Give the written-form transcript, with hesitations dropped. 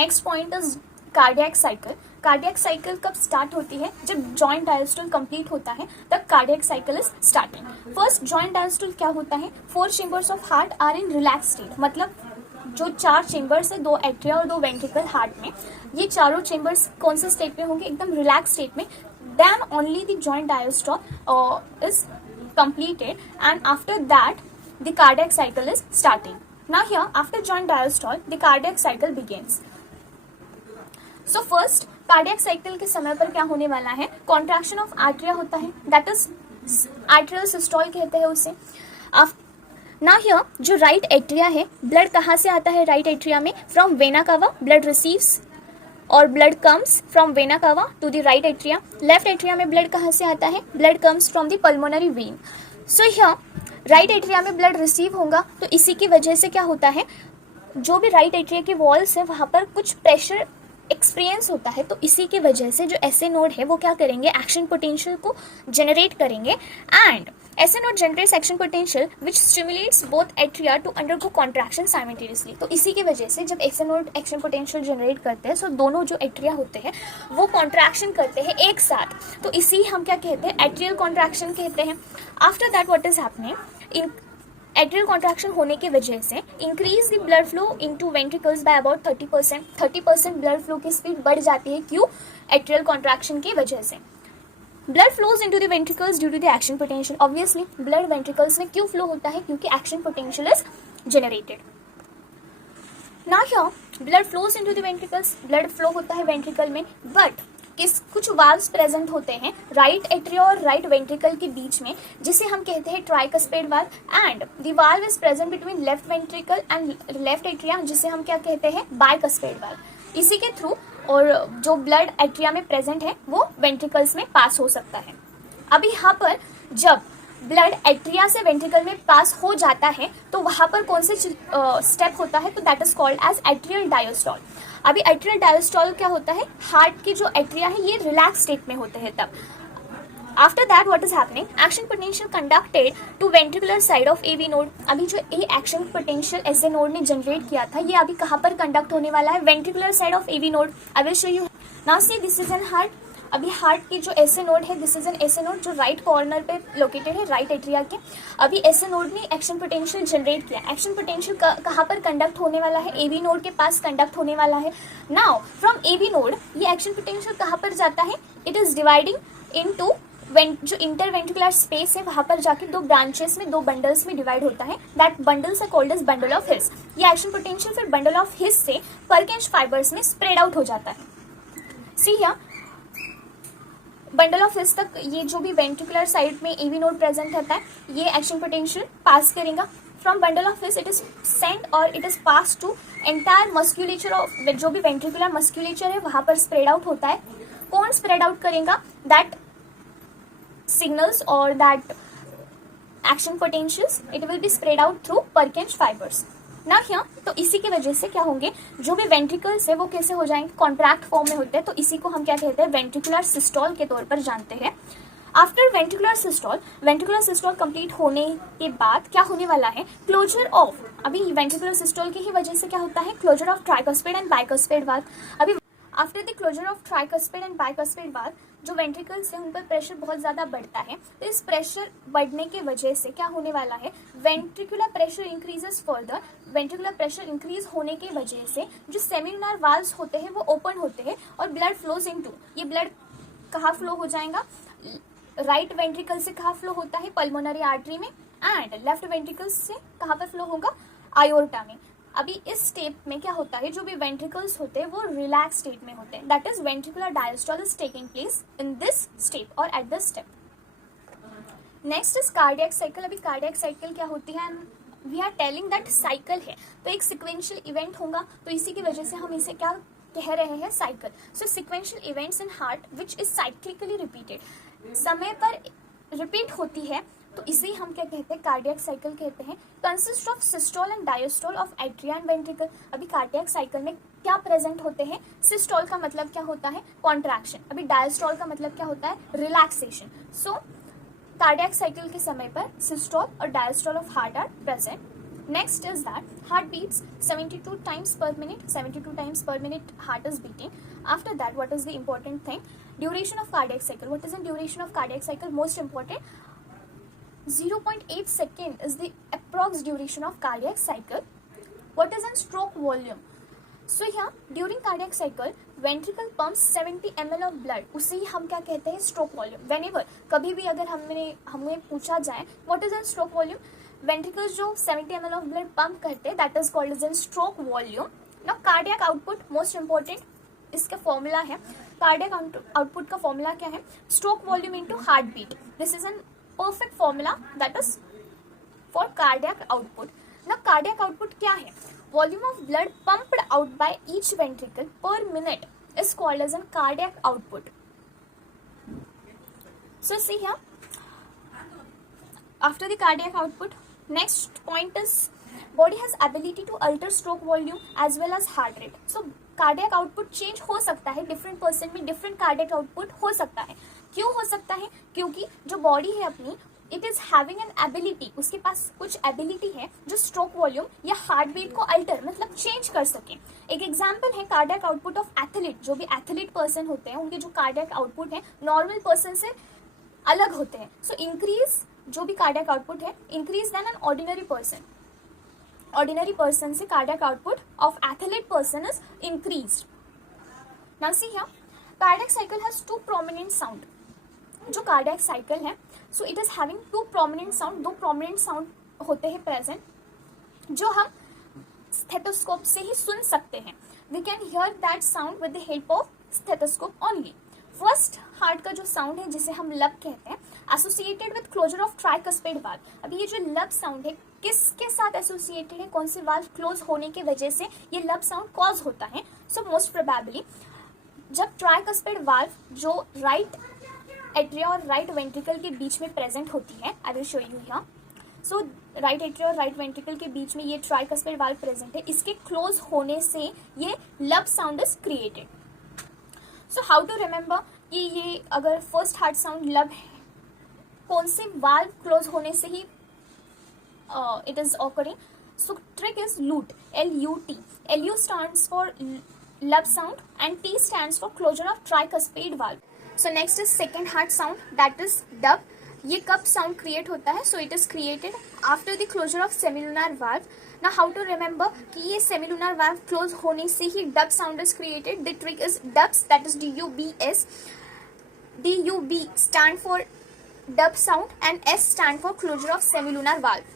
Next point is cardiac cycle. Cardiac cycle कब start होती है? जब जॉइंट डायस्टोल कंप्लीट होता है तब cardiac cycle is starting. First joint diastole क्या होता है? 4 chambers of heart are in relax state, मतलब जो 4 चेंबर्स है, 2 एट्रिया और 2 वेंट्रिकल हार्ट में, ये चारों चेंबर्स कौन से स्टेट में होंगे? एकदम रिलैक्स स्टेट में। Then only the joint diastole is completed, and after that the cardiac cycle is starting. Now here after joint diastole the cardiac cycle begins. So first cardiac cycle के समय पर क्या होने वाला है? contraction of atria होता है, that is atrial systole कहते हैं उसे। Now here जो right atria है, blood कहाँ से आता है right atria में? From vena cava blood receives और blood comes from vena cava to the right atria. Left atria में ब्लड कहाँ से आता है? Blood comes from the pulmonary vein. So यहाँ राइट एट्रिया में ब्लड रिसीव होगा, तो इसी की वजह से क्या होता है, जो भी राइट एट्रिया की वॉल्स है वहाँ पर कुछ प्रेशर एक्सपीरियंस होता है, तो इसी की वजह से जो एसए नोड है वो क्या करेंगे? एक्शन पोटेंशियल को जनरेट करेंगे, and SA node generates action potential which stimulates both atria to undergo contraction simultaneously. तो इसी की वजह से जब SA node action potential generate करते हैं, सो दोनों जो एट्रिया होते हैं वो कॉन्ट्रैक्शन करते हैं एक साथ, तो इसी हम क्या कहते हैं? एट्रियल कॉन्ट्रैक्शन कहते हैं। After that what is happening? इन एट्रियल कॉन्ट्रैक्शन होने की वजह से increase the blood flow into ventricles by about 30%। 30% blood flow की स्पीड बढ़ जाती है। क्यों? एट्रियल कॉन्ट्रैक्शन की वजह से। Blood flows into the ventricles due to the action potential. Obviously blood ventricles में क्यों फ्लो होता है? क्योंकि action potential is generated. Now here blood flows into the ventricles, blood flow होता है वेंट्रिकल में, बट कुछ वाल्व्स प्रेजेंट होते हैं राइट एट्रिया और राइट वेंट्रिकल के बीच में, जिसे हम कहते हैं tricuspid valve, and the valve is present between left ventricle and left atria, जिसे हम क्या कहते हैं? Bicuspid valve. इसी के थ्रू और जो ब्लड एट्रिया में प्रेजेंट है वो वेंट्रिकल्स में पास हो सकता है। अब यहाँ पर जब ब्लड एट्रिया से वेंट्रिकल में पास हो जाता है तो वहां पर कौन से स्टेप होता है? तो that is called as atrial diastole. अभी एट्रियल डायस्टोल क्या होता है? हार्ट की जो एट्रिया है ये रिलैक्स स्टेट में होते हैं तब। After that what is happening? Action potential conducted to ventricular side of AV node. अभी जो a action potential SA node ने जनरेट किया था, ये अभी कहाँ पर कंडक्ट होने वाला है? Ventricular side of AV node. I will show you. Now see this is an heart. अभी हार्ट की जो एसए नोड है, this is an SA node जो राइट कॉर्नर पे लोकेटेड है, राइट एट्रिया के। अभी एसए नोड ने एक्शन पोटेंशियल जनरेट किया। एक्शन पोटेंशियल कहाँ पर कंडक्ट होने वाला है? एवी नोड के पास कंडक्ट होने वाला है। नाउ फ्रॉम एवी नोड ये एक्शन पोटेंशियल कहाँ पर जाता है? इट इज डिवाइडिंग इनटू जो इंटरवेंट्रिकुलर स्पेस है वहां पर जाके 2 ब्रांचेस में, 2 बंडल्स में डिवाइड होता है। That bundles are called as bundle of His. ये एक्शन पोटेंशियल फिर बंडल ऑफ हिस से परकिंज फाइबर्स में स्प्रेड आउट हो जाता है। See here bundle of His तक ये जो भी वेंट्रिकुलर साइड में एवी नोड प्रेजेंट रहता है, ये एक्शन पोटेंशियल पास करेगा। From bundle of His it is sent और it is pass to entire musculature of, जो भी वेंट्रिकुलर मस्क्यूलेचर है वहां पर स्प्रेड आउट होता है। कौन स्प्रेड आउट करेगा? That signals or that action potentials, it will be spread out through Purkinje fibers. Now here तो इसी की वजह से क्या होंगे? जो भी वेंट्रिकल्स है वो कैसे हो जाएंगे? कॉन्ट्रैक्ट फॉर्म में होते हैं, तो इसी को हम क्या कहते हैं? वेंट्रिकुलर सिस्टोल के तौर पर जानते हैं। आफ्टर वेंट्रिकुलर सिस्टोल कंप्लीट होने के बाद क्या होने वाला है? क्लोजर ऑफ, अभी वेंट्रिकुलर सिस्टोल की ही वजह से क्या होता है? Closure of tricuspid and bicuspid valve. अभी after the closure of tricuspid and bicuspid valve जो वेंट्रिकल्स है उन पर प्रेशर बहुत ज़्यादा बढ़ता है, तो इस प्रेशर बढ़ने की वजह से क्या होने वाला है? Ventricular pressure increases further. Ventricular pressure increase होने की वजह से जो सेमिलुनर वाल्व्स होते हैं वो ओपन होते हैं और ब्लड फ्लोज इनटू, ये ब्लड कहाँ फ्लो हो जाएगा? राइट वेंट्रिकल से कहाँ फ्लो होता है? पल्मोनरी आर्टरी में, एंड लेफ्ट वेंट्रिकल से कहाँ पर फ्लो होगा? आयोर्टा में। अभी इस स्टेप में क्या होता है? जो भी वेंट्रिकल्स होते हैं वो रिलैक्स स्टेट में होते हैं। That is ventricular diastole is taking place in this step और at this step. Next is cardiac cycle. अभी कार्डियक साइकिल क्या होती है? We are telling that cycle है, तो एक सिक्वेंशियल इवेंट होगा, तो इसी की वजह से हम इसे क्या कह रहे हैं? Cycle. So sequential events in heart which is cyclically repeated, समय पर रिपीट होती है, तो इसे हम क्या कहते हैं? कार्डियक साइकिल कहते हैं। Consist of systole and diastole of atria and ventricle. अभी कार्डियक साइकिल में क्या प्रेजेंट होते हैं? सिस्टोल का मतलब क्या होता है? कॉन्ट्रैक्शन। अभी डायस्टोल का मतलब क्या होता है? रिलैक्सेशन। सो कार्डियक साइकिल के समय पर सिस्टोल और diastole of heart are present. Next is that heart beats 72 times per minute. 72 times per minute heart is beating. After that, what is the important thing? Duration of cardiac cycle. What is the duration of cardiac cycle? Most important, 0.8 second is the approx duration of cardiac cycle. What is in stroke volume? So here during cardiac cycle ventricle pumps 70 ml of blood. उसे ही हम क्या कहते हैं? Stroke volume. Whenever कभी भी अगर हमें पूछा जाए what is in stroke volume, ventricles जो 70 ml of blood pump करते हैं that is called as in stroke volume. Now cardiac output most important, इसका फॉर्मूला है. कार्डियक आउटपुट का फॉर्मूला क्या है? Stroke volume into heart beat. This is an perfect formula that is for cardiac output. ना cardiac output क्या है? Volume of blood pumped out by each ventricle per minute is called as a cardiac output. So see here, after the cardiac output, next point is body has ability to alter stroke volume as well as heart rate. So cardiac output change हो सकता है, different person में different cardiac output हो सकता है. क्यों हो सकता है? क्योंकि जो बॉडी है अपनी, it is having an ability, उसके पास कुछ एबिलिटी है जो स्ट्रोक वॉल्यूम या हार्ट बीट को अल्टर मतलब चेंज कर सके. एक एग्जांपल है कार्डियक आउटपुट ऑफ एथलीट. जो भी एथलीट पर्सन होते हैं उनके जो कार्डियक आउटपुट है नॉर्मल पर्सन से अलग होते हैं. सो इंक्रीज जो भी कार्डियक आउटपुट है increase than an ordinary person. Ordinary person से cardiac output of athlete person is increase. Now see here, cardiac cycle has two prominent sound. जो कार्डियक साइकिल है so it is having two prominent sound. दो prominent sound होते हैं present जो हम stethoscope से ही सुन सकते हैं. We can hear that sound with the help of stethoscope only. First heart का जो साउंड है जिसे हम लब कहते हैं, associated with closure of tricuspid valve. अभी ये जो लब साउंड है किसके साथ एसोसिएटेड है? कौन से वाल्व क्लोज होने की वजह से ये लब साउंड कॉज होता है? सो मोस्ट प्रोबेबली जब ट्राइकस्पिड वाल्व जो राइट एट्रिया और राइट वेंट्रिकल के बीच में प्रेजेंट होती है, आई will show you here. So right atria और राइट वेंट्रिकल के बीच में ये ट्राइकस्पिड वाल्व प्रेजेंट है. इसके क्लोज होने से ये lub sound is created. So how to remember कि ये अगर फर्स्ट हार्ट साउंड लब है, कौन से वाल्व क्लोज होने से ही it is occurring? So trick is LUT, LUT. LU stands for lub sound and T stands for closure of tricuspid valve. So next is second heart sound, that is dub. ये कब sound create होता है? So it is created after the closure of semilunar valve. ना how to remember कि ये semilunar valve close होने से ही dub sound is created. The trick is dubs, that is DUBS. DUB stand for dub sound and S stand for closure of semilunar valve.